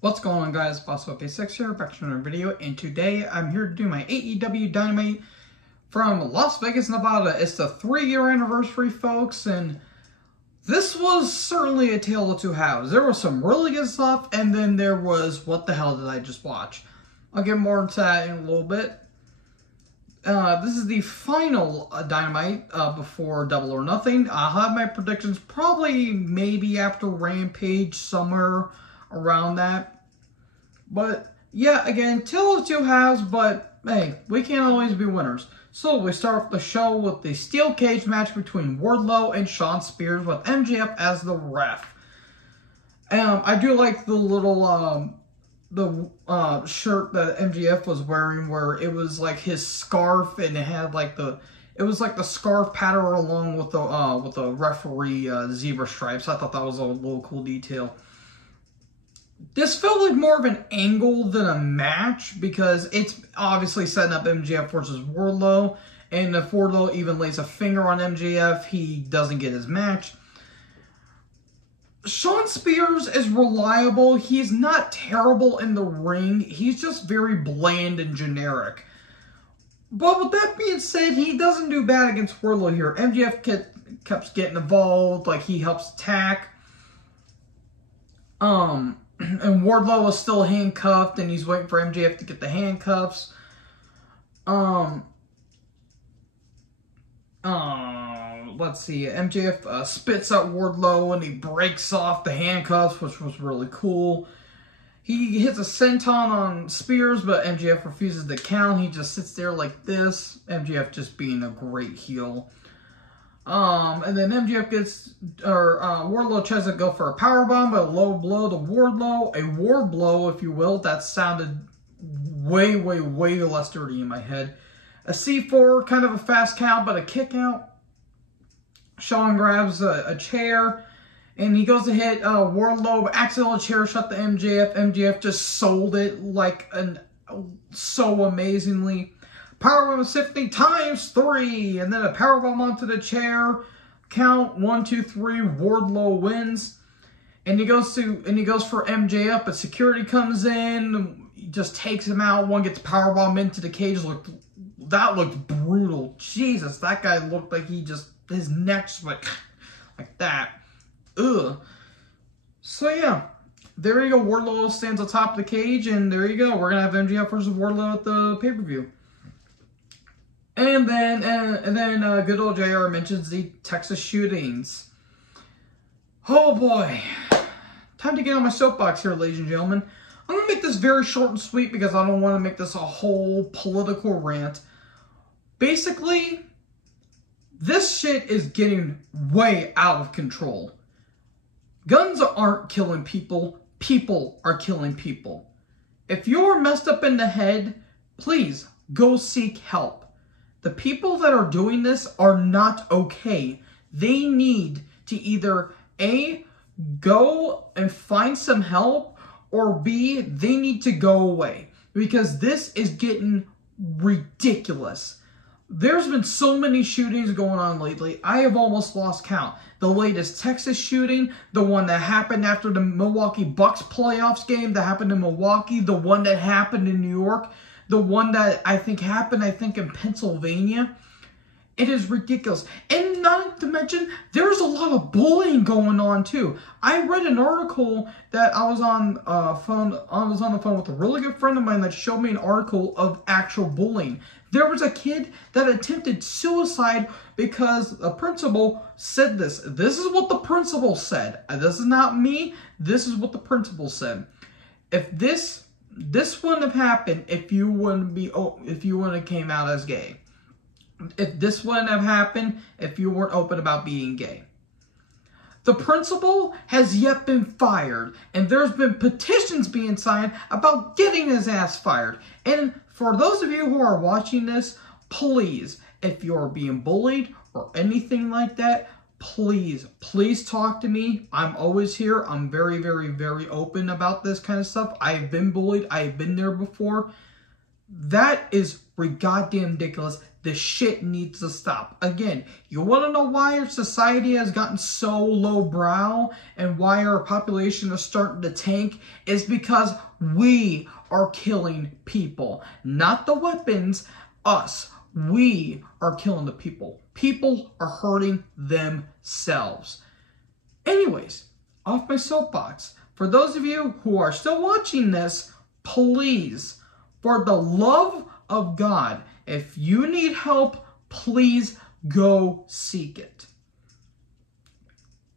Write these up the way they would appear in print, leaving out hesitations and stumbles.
What's going on, guys? BossOP6 here, back to another video, and today I'm here to do my AEW Dynamite from Las Vegas, Nevada. It's the 3-year anniversary, folks, and this was certainly a tale of two halves. There was some really good stuff, and then there was, what the hell did I just watch? I'll get more into that in a little bit. This is the final Dynamite before Double or Nothing. I'll have my predictions probably maybe after Rampage, somewhere around that. But yeah, again, tale of two halves, but hey, we can't always be winners. So we start the show with the steel cage match between Wardlow and Shawn Spears with MJF as the ref. I do like the little shirt that MJF was wearing, where it was like his scarf, and it had like the scarf pattern along with the referee zebra stripes. I thought that was a little cool detail. This felt like more of an angle than a match, because it's obviously setting up MJF versus Wardlow, and if Wardlow even lays a finger on MJF, he doesn't get his match. Shawn Spears is reliable. He's not terrible in the ring. He's just very bland and generic. But with that being said, he doesn't do bad against Wardlow here. MJF kept getting involved, like he helps attack. And Wardlow is still handcuffed, and he's waiting for MJF to get the handcuffs. Let's see. MJF spits at Wardlow, and he breaks off the handcuffs, which was really cool. He hits a senton on Spears, but MJF refuses to count. He just sits there like this. MJF just being a great heel. And then MJF Wardlow tries to go for a powerbomb, but a low blow to Wardlow. A war blow, if you will. That sounded way, way, way less dirty in my head. A C4, kind of a fast count, but a kick out. Shawn grabs a chair, and he goes to hit Wardlow, accidental chair shot to MJF. MJF just sold it like so amazingly. Powerbomb 50 times 3, and then a powerbomb onto the chair. Count 1, 2, 3. Wardlow wins, and he goes for MJF, but security comes in, he just takes him out. One gets powerbomb into the cage. That looked brutal. Jesus, that guy looked like his neck just went like that. Ugh. So yeah, there you go. Wardlow stands on top of the cage, and there you go. We're gonna have MJF versus Wardlow at the pay-per-view. And then good old JR mentions the Texas shootings. Oh boy. Time to get on my soapbox here, ladies and gentlemen. I'm going to make this very short and sweet, because I don't want to make this a whole political rant. Basically, this shit is getting way out of control. Guns aren't killing people. People are killing people. If you're messed up in the head, please go seek help. The people that are doing this are not okay. They need to either A, go and find some help, or B, they need to go away. Because this is getting ridiculous. There's been so many shootings going on lately, I have almost lost count. The latest Texas shooting, the one that happened after the Milwaukee Bucks playoffs game that happened in Milwaukee, the one that happened in New York, the one that I think happened, in Pennsylvania. It is ridiculous. And not to mention, there's a lot of bullying going on too. I read an article that I was on the phone with a really good friend of mine that showed me an article of actual bullying. There was a kid that attempted suicide because the principal said this. This is what the principal said. This is not me. This is what the principal said. If this wouldn't have happened if you wouldn't have came out as gay. If this wouldn't have happened if you weren't open about being gay. The principal has yet been fired, and there's been petitions being signed about getting his ass fired. And for those of you who are watching this, please, if you're being bullied or anything like that, please talk to me. I'm always here. I'm very, very, very open about this kind of stuff. I've been bullied. I've been there before. That is goddamn ridiculous. This shit needs to stop. Again, you want to know why our society has gotten so lowbrow and why our population is starting to tank? Is because we are killing people. Not the weapons, us. We are killing the people. People are hurting themselves. Anyways, off my soapbox. For those of you who are still watching this, please, for the love of God, if you need help, please go seek it.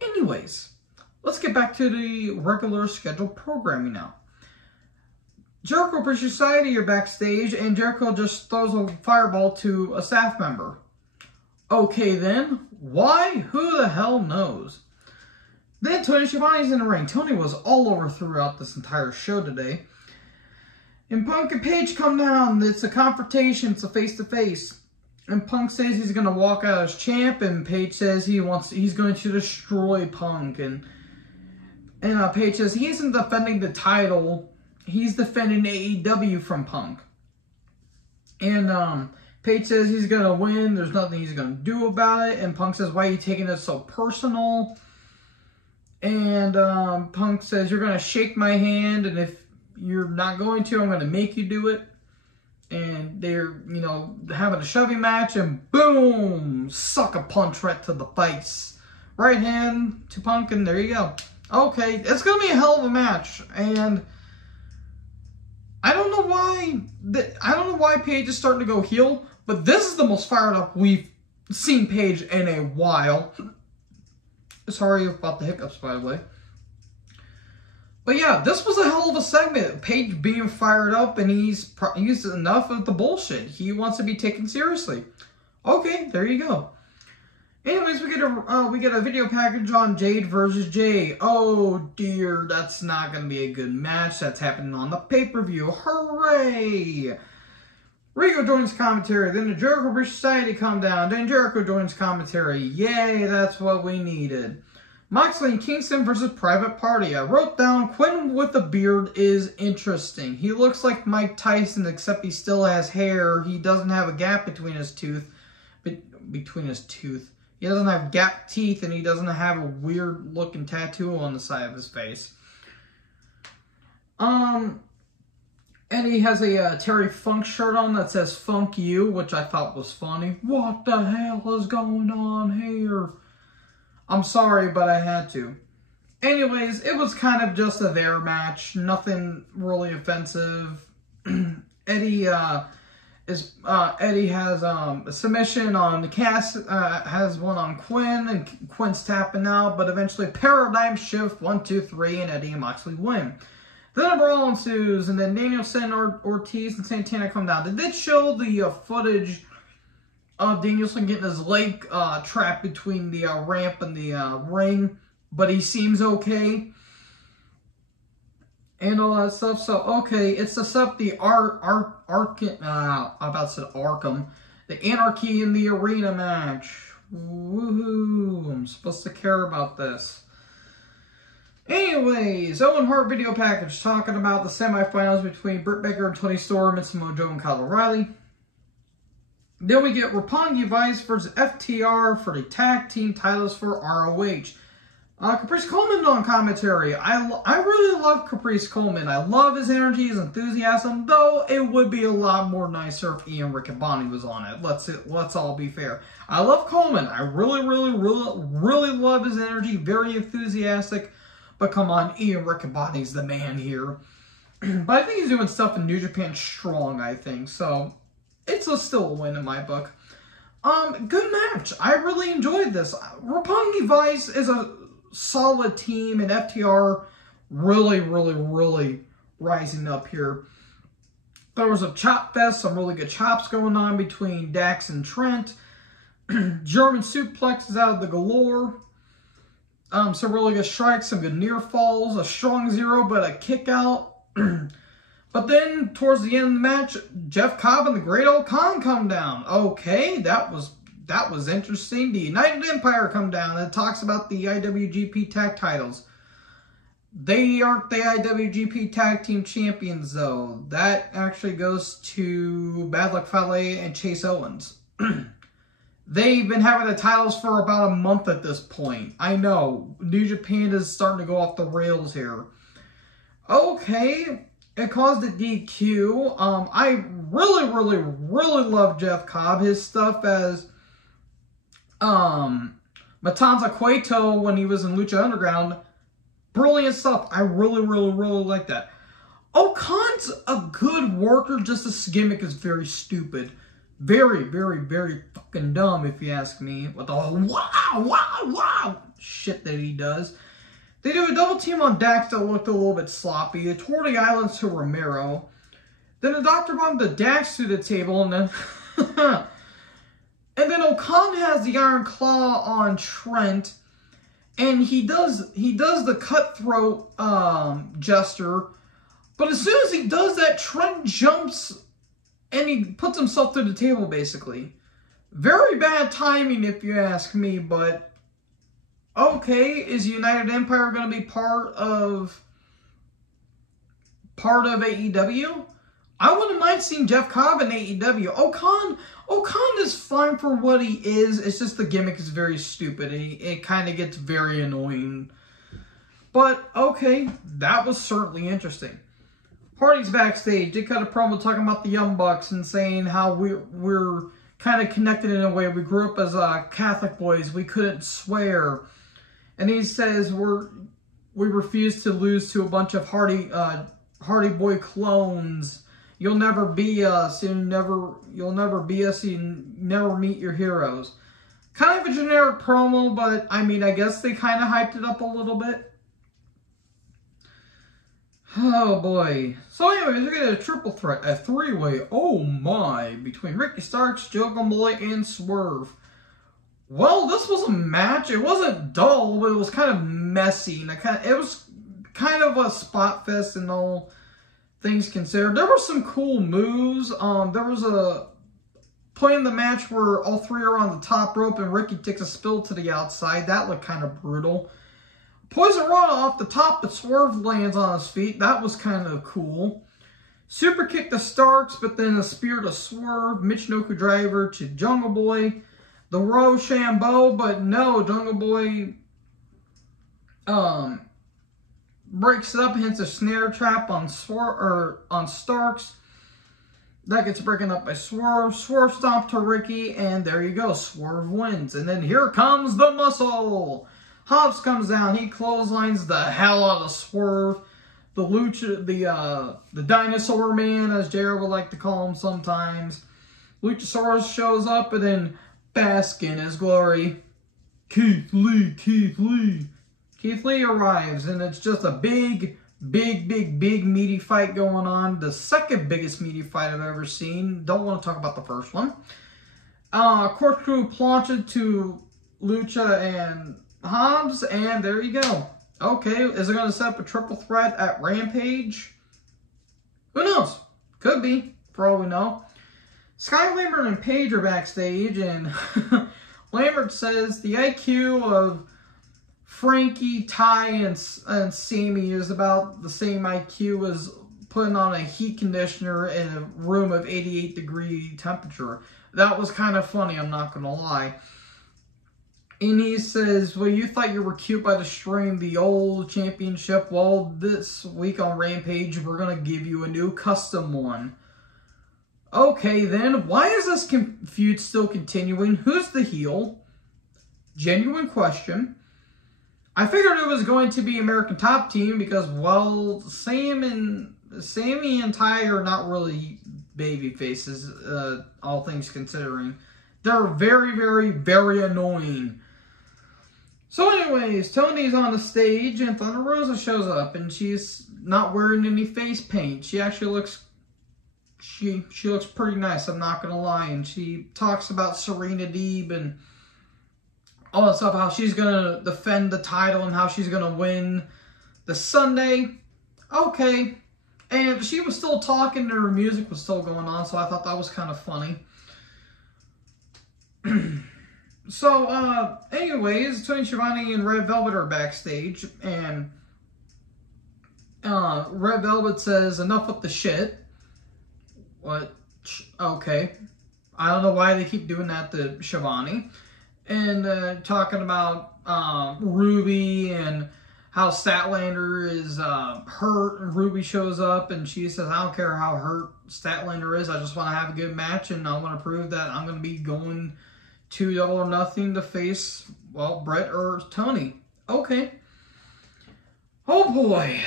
Anyways, let's get back to the regular scheduled programming now. Jericho British Society are backstage, and Jericho just throws a fireball to a staff member. Okay then, why? Who the hell knows? Then Toni Schiavone's in the ring. Toni was all over throughout this entire show today. And Punk and Paige come down. It's a confrontation. It's a face-to-face. And Punk says he's going to walk out as champ. And Paige says he's going to destroy Punk. And Paige says he isn't defending the title. He's defending AEW from Punk. And Paige says he's going to win. There's nothing he's going to do about it. And Punk says, why are you taking it so personal? And Punk says, you're going to shake my hand. And if you're not going to, I'm going to make you do it. And they're, you know, having a shoving match, and boom, sucker punch right to the face. Right hand to Punk, and there you go. Okay, it's going to be a hell of a match. And I don't know why Paige is starting to go heel, but this is the most fired up we've seen Paige in a while. Sorry about the hiccups, by the way. But yeah, this was a hell of a segment. Paige being fired up, and he's enough of the bullshit. He wants to be taken seriously. Okay, there you go. Anyways, we get a video package on Jade versus Jay. Oh dear, that's not going to be a good match. That's happening on the pay-per-view. Hooray! Rico joins commentary. Then the Jericho British Society come down. Then Jericho joins commentary. Yay, that's what we needed. Moxley and Kingston versus Private Party. I wrote down Quinn with a beard is interesting. He looks like Mike Tyson, except he still has hair. He doesn't have a gap between his tooth. He doesn't have gap teeth, and he doesn't have a weird looking tattoo on the side of his face. And he has a Terry Funk shirt on that says Funk You, which I thought was funny. What the hell is going on here? I'm sorry, but I had to. Anyways, it was kind of just a there match. Nothing really offensive. Eddie has a submission on the Cass, has one on Quinn, and Quinn's tapping out, but eventually Paradigm Shift, 1, 2, 3, and Eddie and Moxley win. Then a brawl ensues, and then Danielson, Ortiz, and Santana come down. They did show the footage of Danielson getting his leg trapped between the ramp and the ring, but he seems okay. And all that stuff. So, okay, it's to set up the Arkham, the Anarchy in the Arena match. Woohoo! I'm supposed to care about this. Anyways, Owen Hart video package talking about the semifinals between Britt Baker and Toni Storm and Samoa Joe and Kyle O'Reilly. Then we get Roppongi Vice versus FTR for the tag team titles for ROH. Caprice Coleman on commentary. I really love Caprice Coleman. I love his energy, his enthusiasm, though it would be a lot more nicer if Ian Riccaboni was on it. Let's all be fair. I love Coleman. I really love his energy. Very enthusiastic. But come on, Ian Riccaboni's the man here. But I think he's doing stuff in New Japan Strong, I think. So, it's still a win in my book. Good match. I really enjoyed this. Roppongi Vice is a solid team, and FTR really rising up here. There was a chop fest, some really good chops going on between Dax and Trent. German suplexes out of the galore. Some really good strikes, some good near falls, a strong zero, but a kick out. But then, towards the end of the match, Jeff Cobb and the Great Old Khan come down. Okay, that was interesting. The United Empire come down, and it talks about the IWGP Tag titles. They aren't the IWGP Tag Team Champions, though. That actually goes to Bad Luck Fale and Chase Owens. They've been having the titles for about a month at this point. I know. New Japan is starting to go off the rails here. Okay. It caused a DQ. I really love Jeff Cobb. His stuff as Matanza Cueto when he was in Lucha Underground. Brilliant stuff. I really like that. Okan's a good worker, just his gimmick is very stupid. Very fucking dumb, if you ask me. With the wow shit that he does. They do a double team on Dax that looked a little bit sloppy. They tore the islands to Romero. Then the Doctor bombed the Dax through the table, and then and then Okan has the Iron Claw on Trent, and he does the cutthroat gesture. But as soon as he does that, Trent jumps and he puts himself through the table, basically. Very bad timing, if you ask me, but okay, is United Empire going to be part of AEW? I wouldn't mind seeing Jeff Cobb in AEW. Okan is fine for what he is. It's just the gimmick is very stupid. It kind of gets very annoying. But, okay, that was certainly interesting. Hardy's backstage. They cut a promo talking about the Young Bucks and saying how we're kind of connected in a way. We grew up as Catholic boys. We couldn't swear. And he says we refuse to lose to a bunch of Hardy Boy clones. You'll never be us. You'll never be us. You never meet your heroes. Kind of a generic promo, but I mean, I guess they kind of hyped it up a little bit. Oh boy. So anyways, we get a triple threat, a three-way, oh my, between Ricky Starks, Jungle Boy, and Swerve. Well, this was a match. It wasn't dull, but it was kind of messy. And it was kind of a spot fest and all things considered. There were some cool moves. There was a point in the match where all three are on the top rope and Ricky takes a spill to the outside. That looked kind of brutal. Poison Rana off the top, but Swerve lands on his feet. That was kind of cool. Super kick to Starks, but then a spear to Swerve. Michinoku driver to Jungle Boy. The Rochambeau, but no, Jungle Boy breaks it up, hits a snare trap on Starks. That gets broken up by Swerve. Swerve stomp to Ricky, and there you go. Swerve wins. And then here comes the Muscle. Hobbs comes down. He clotheslines the hell out of Swerve. The Dinosaur Man, as JR would like to call him sometimes. Luchasaurus shows up, and then bask in his glory. Keith Lee. Keith Lee arrives, and it's just a big meaty fight going on. The second biggest meaty fight I've ever seen. Don't want to talk about the first one. Corkscrew planted to Lucha and Hobbs, and there you go. Okay, is it going to set up a triple threat at Rampage? Who knows? Could be, for all we know. Sky Lambert and Paige are backstage, and Lambert says the IQ of Frankie, Ty, and Sammy is about the same IQ as putting on a heat conditioner in a room of 88-degree temperature. That was kind of funny, I'm not going to lie. And he says, well, you thought you were cute by destroying the old championship. Well, this week on Rampage, we're going to give you a new custom one. Okay, then, why is this feud still continuing? Who's the heel? Genuine question. I figured it was going to be American Top Team because, well, Sammy and Ty are not really baby faces, all things considering. They're very annoying. So anyways, Toni's on the stage and Thunder Rosa shows up and she's not wearing any face paint. She actually looks, she looks pretty nice, I'm not going to lie. And she talks about Serena Deeb and all that stuff, how she's going to defend the title and how she's going to win the Sunday. Okay. And she was still talking and her music was still going on, so I thought that was kind of funny. So, anyways, Tony Schiavone and Red Velvet are backstage, and Red Velvet says, enough with the shit. What? Okay. I don't know why they keep doing that to Shivani. And talking about Ruby and how Statlander is hurt, and Ruby shows up and she says, I don't care how hurt Statlander is, I just want to have a good match, and I want to prove that I'm going to be going to Double or Nothing to face, well, Brett or Toni. Okay. Oh boy.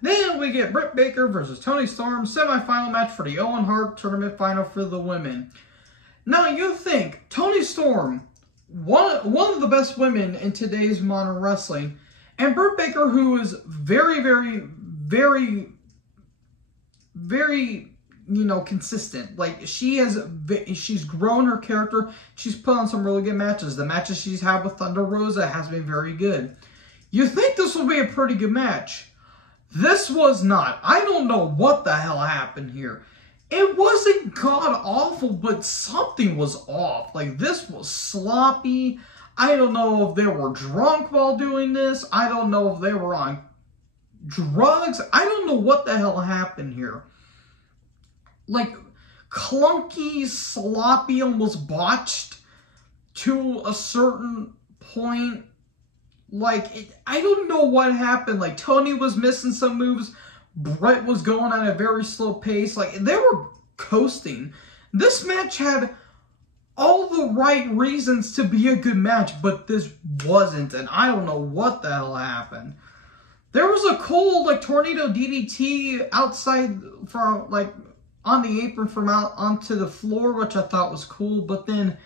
Then we get Britt Baker versus Toni Storm, semifinal match for the Owen Hart Tournament Final for the women. Now you think, Toni Storm, one of the best women in today's modern wrestling, and Britt Baker, who is very, you know, consistent. Like, she's grown her character. She's put on some really good matches. The matches she's had with Thunder Rosa has been very good. You think this will be a pretty good match. This was not. I don't know what the hell happened here. It wasn't god-awful, but something was off. Like, this was sloppy. I don't know if they were drunk while doing this. I don't know if they were on drugs. I don't know what the hell happened here. Like, clunky, sloppy, almost botched to a certain point. Like, I don't know what happened. Like, Toni was missing some moves. Brett was going at a very slow pace. Like, they were coasting. This match had all the right reasons to be a good match, but this wasn't, and I don't know what the hell happened. There was a cool, like, tornado DDT outside from, like, on the apron from out onto the floor, which I thought was cool, but then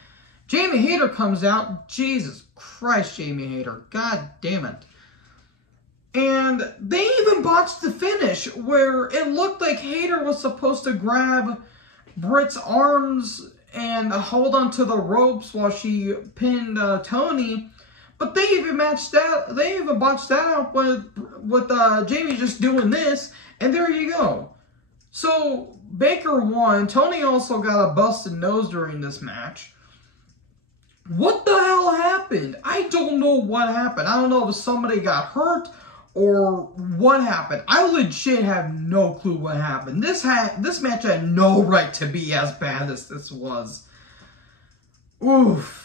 Jamie Hayter comes out. Jesus Christ, Jamie Hayter. God damn it. And they even botched the finish where it looked like Hayter was supposed to grab Britt's arms and hold on to the ropes while she pinned Toni. But they even botched that out with Jamie just doing this. And there you go. So Baker won. Toni also got a busted nose during this match. What the hell happened? I don't know what happened. I don't know if somebody got hurt or what happened. I legit have no clue what happened. This match had no right to be as bad as this was. Oof.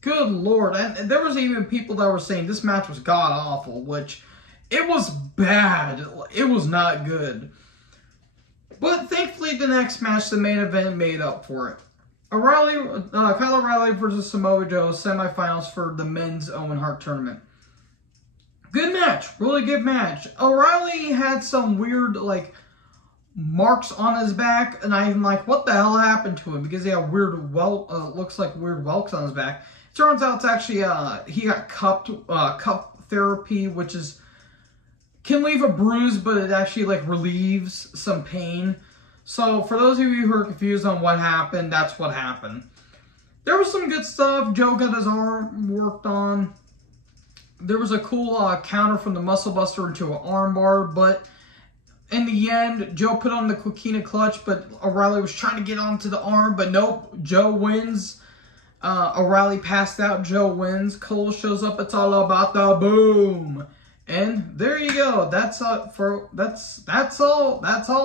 Good Lord. And there was even people that were saying this match was god-awful, which it was bad. It was not good. But thankfully the next match, the main event, made up for it. Kyle O'Reilly versus Samoa Joe, semifinals for the men's Owen Hart tournament. Good match. Really good match. O'Reilly had some weird, like, marks on his back, and I'm like, what the hell happened to him? Because he had weird, looks like weird welts on his back. Turns out it's actually, he got cup therapy, which can leave a bruise, but it actually, like, relieves some pain. So, for those of you who are confused on what happened, that's what happened. There was some good stuff. Joe got his arm worked on. There was a cool counter from the Muscle Buster into an armbar, but in the end, Joe put on the Coquina clutch, but O'Reilly was trying to get onto the arm, but nope, Joe wins. O'Reilly passed out, Joe wins. Cole shows up, it's all about the boom. And there you go. That's all,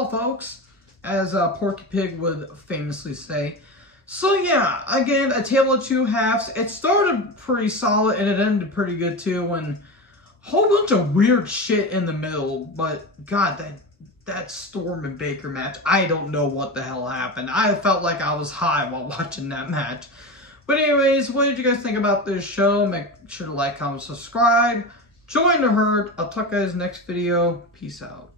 folks. As Porky Pig would famously say. So yeah, again, a tale of two halves. It started pretty solid and it ended pretty good too, and a whole bunch of weird shit in the middle. But God, that Storm and Baker match, I don't know what the hell happened. I felt like I was high while watching that match. But anyways, what did you guys think about this show? Make sure to like, comment, subscribe. Join the herd. I'll talk to you guys next video. Peace out.